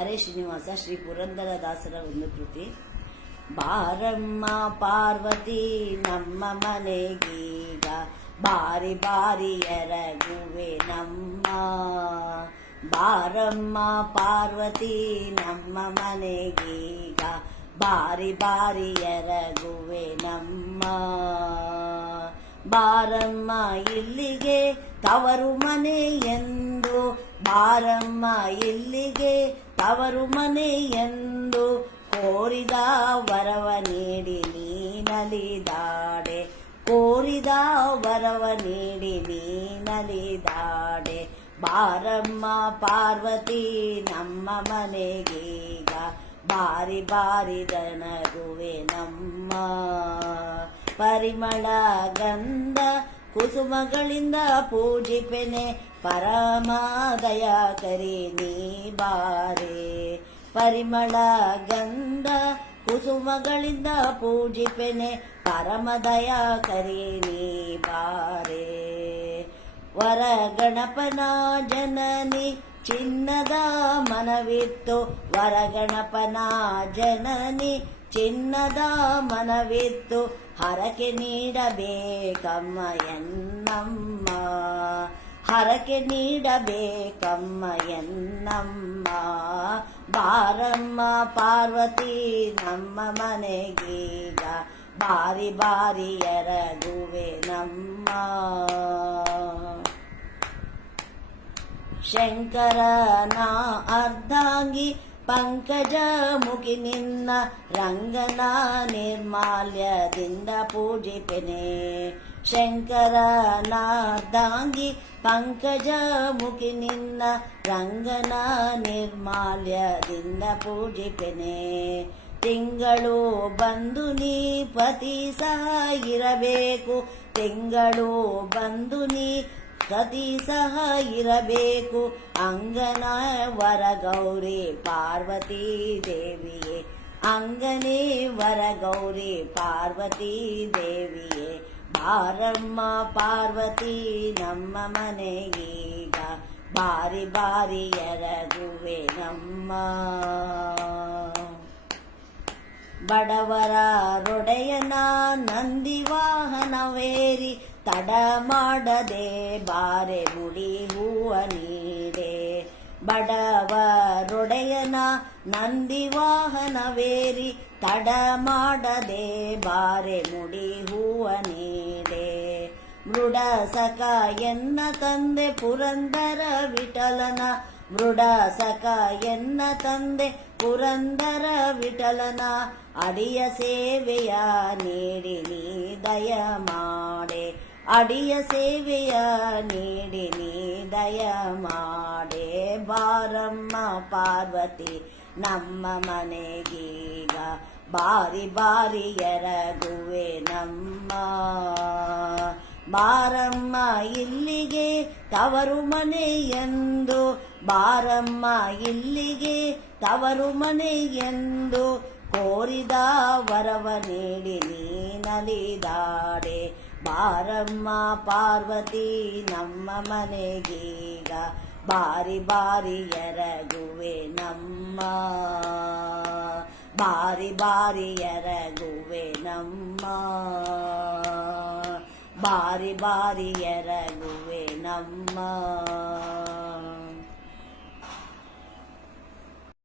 ಹರೇ ಶ್ರೀನಿವಾಸ ಶ್ರೀ ಪುರಂದರದಾಸರ ಒಂದು ಕೃತಿ. ಬಾರಮ್ಮ ಪಾರ್ವತಿ ನಮ್ಮ ಮನೆಗೀಗ, ಬಾರಿ ಬಾರಿ ಎರಗುವೆ ನಮ್ಮ. ಬಾರಮ್ಮ ಪಾರ್ವತಿ ನಮ್ಮ ಮನೆಗೀಗ, ಬಾರಿ ಬಾರಿ ಎರಗುವೆ ನಮ್ಮ. ಬಾರಮ್ಮ ಇಲ್ಲಿಗೆ ತವರು ಮನೆ ಎಂದು, ಬಾರಮ್ಮ ಇಲ್ಲಿಗೆ ತವರು ಮನೆ ಎಂದು, ಕೋರಿದ ವರವ ನೀಡಿ ನೀನಲಿದಾಡೆ, ಕೋರಿದ ವರವ ನೀಡಿ ನೀನಲಿದಾಡೆ. ಬಾರಮ್ಮ ಪಾರ್ವತಿ ನಮ್ಮ ಮನೆಗೀಗ, ಬಾರಿ ಬಾರಿ ದನಗುವೆ ನಮ್ಮ. ಪರಿಮಳ ಗಂಧ ಕುಸುಮಗಳಿಂದ ಪೂಜಿಪೆನೆ, ಪರಮ ದಯಾಕರಿ ನೀ ಬಾರೆ. ಪರಿಮಳ ಗಂಧ ಕುಸುಮಗಳಿಂದ ಪೂಜಿಪೆನೆ, ಪರಮ ದಯಾಕರಿ ನೀ ಬಾರೆ. ವರ ಗಣಪನ ಜನನಿ ಚಿನ್ನದ ಮನವಿತ್ತು, ವರ ಗಣಪನ ಜನನಿ ಚಿನ್ನದ ಮನವಿತ್ತು, ಹರಕೆ ನೀಡಬೇಕಮ್ಮ ಎನ್ನಮ್ಮ, ಹರಕೆ ನೀಡಬೇಕಮ್ಮ ಎನ್ನಮ್ಮ. ಬಾರಮ್ಮ ಪಾರ್ವತಿ ನಮ್ಮ ಮನೆಗೀಗ, ಬಾರಿ ಬಾರಿ ಎರಗುವೆ ನಮ್ಮ. ಶಂಕರನ ಅರ್ಧಾಂಗಿ ಪಂಕಜ ಮುಖಿ ನಿನ್ನ, ರಂಗನ ನಿರ್ಮಾಲ್ಯದಿಂದ ಪೂಜಿಪೆನೆ. ಶಂಕರನ ಅರ್ಧಾಂಗಿ ಪಂಕಜ ಮುಖಿ ನಿನ್ನ, ರಂಗನ ನಿರ್ಮಾಲ್ಯದಿಂದ ಪೂಜಿಪೆನೆ. ತಿಂಗಳು ಬಂದು ನೀ ಪತಿ ಸಹ ಇರಬೇಕು, ತಿಂಗಳು ಬಂದು ನೀ ಪತಿ ಸಹ ಇರಬೇಕು. ಅಂಗನ ವರ ಗೌರಿ ಪಾರ್ವತಿ ದೇವಿಯೇ, ಅಂಗನೇ ವರ ಗೌರಿ ಪಾರ್ವತಿ ದೇವಿಯೇ. ಬಾರಮ್ಮ ಪಾರ್ವತಿ ನಮ್ಮ ಮನೆಗೀಗ, ಬಾರಿ ಬಾರಿ ಎರಗುವೆ ನಮ್ಮ. ಬಡವರ ರೊಡೆಯನ ನಂದಿ ವಾಹನವೇರಿ, ತಡ ಮಾಡದೆ ಬಾರೆ ಮುಡಿ ಹೂವ ನೀಡೆ. ಬಡವರೊಡೆಯನ ನಂದಿ ವಾಹನವೇರಿ, ತಡ ಮಾಡದೆ ಬಾರೆ ಮುಡಿ ಹೂವ ನೀಡೆ. ಮೃಡ ಸಖ ಎನ್ನ ತಂದೆ ಪುರಂದರ ವಿಠಲನ, ಮೃಡ ಸಖ ಎನ್ನ ತಂದೆ ಪುರಂದರ ವಿಠಲನ, ಅಡಿಯ ಸೇವೆಯ ನೀಡಿ ನೀ ದಯ ಮಾಡೆ, ಅಡಿಯ ಸೇವೆಯ ನೀಡಿ ನೀ ದಯ ಮಾಡೆ. ಬಾರಮ್ಮ ಪಾರ್ವತಿ ನಮ್ಮ ಮನೆಗೀಗ, ಬಾರಿ ಬಾರಿ ಎರಗುವೆ ನಮ್ಮ. ಬಾರಮ್ಮ ಇಲ್ಲಿಗೆ ತವರು ಮನೆ ಎಂದು, ಬಾರಮ್ಮ ಇಲ್ಲಿಗೆ ತವರು ಮನೆ ಎಂದು, ಕೋರಿದ ವರವ ನೀಡಿ ನೀನಲಿದಾಡೆ. ಬಾರಮ್ಮ ಪಾರ್ವತಿ ನಮ್ಮ ಮನೆಗೀಗ, ಬಾರಿ ಬಾರಿ ಎರಗುವೆ ನಮ್ಮ, ಬಾರಿ ಬಾರಿ ಎರಗುವೆ ನಮ್ಮ, ಬಾರಿ ಬಾರಿ ಎರಗುವೆ ನಮ್ಮ.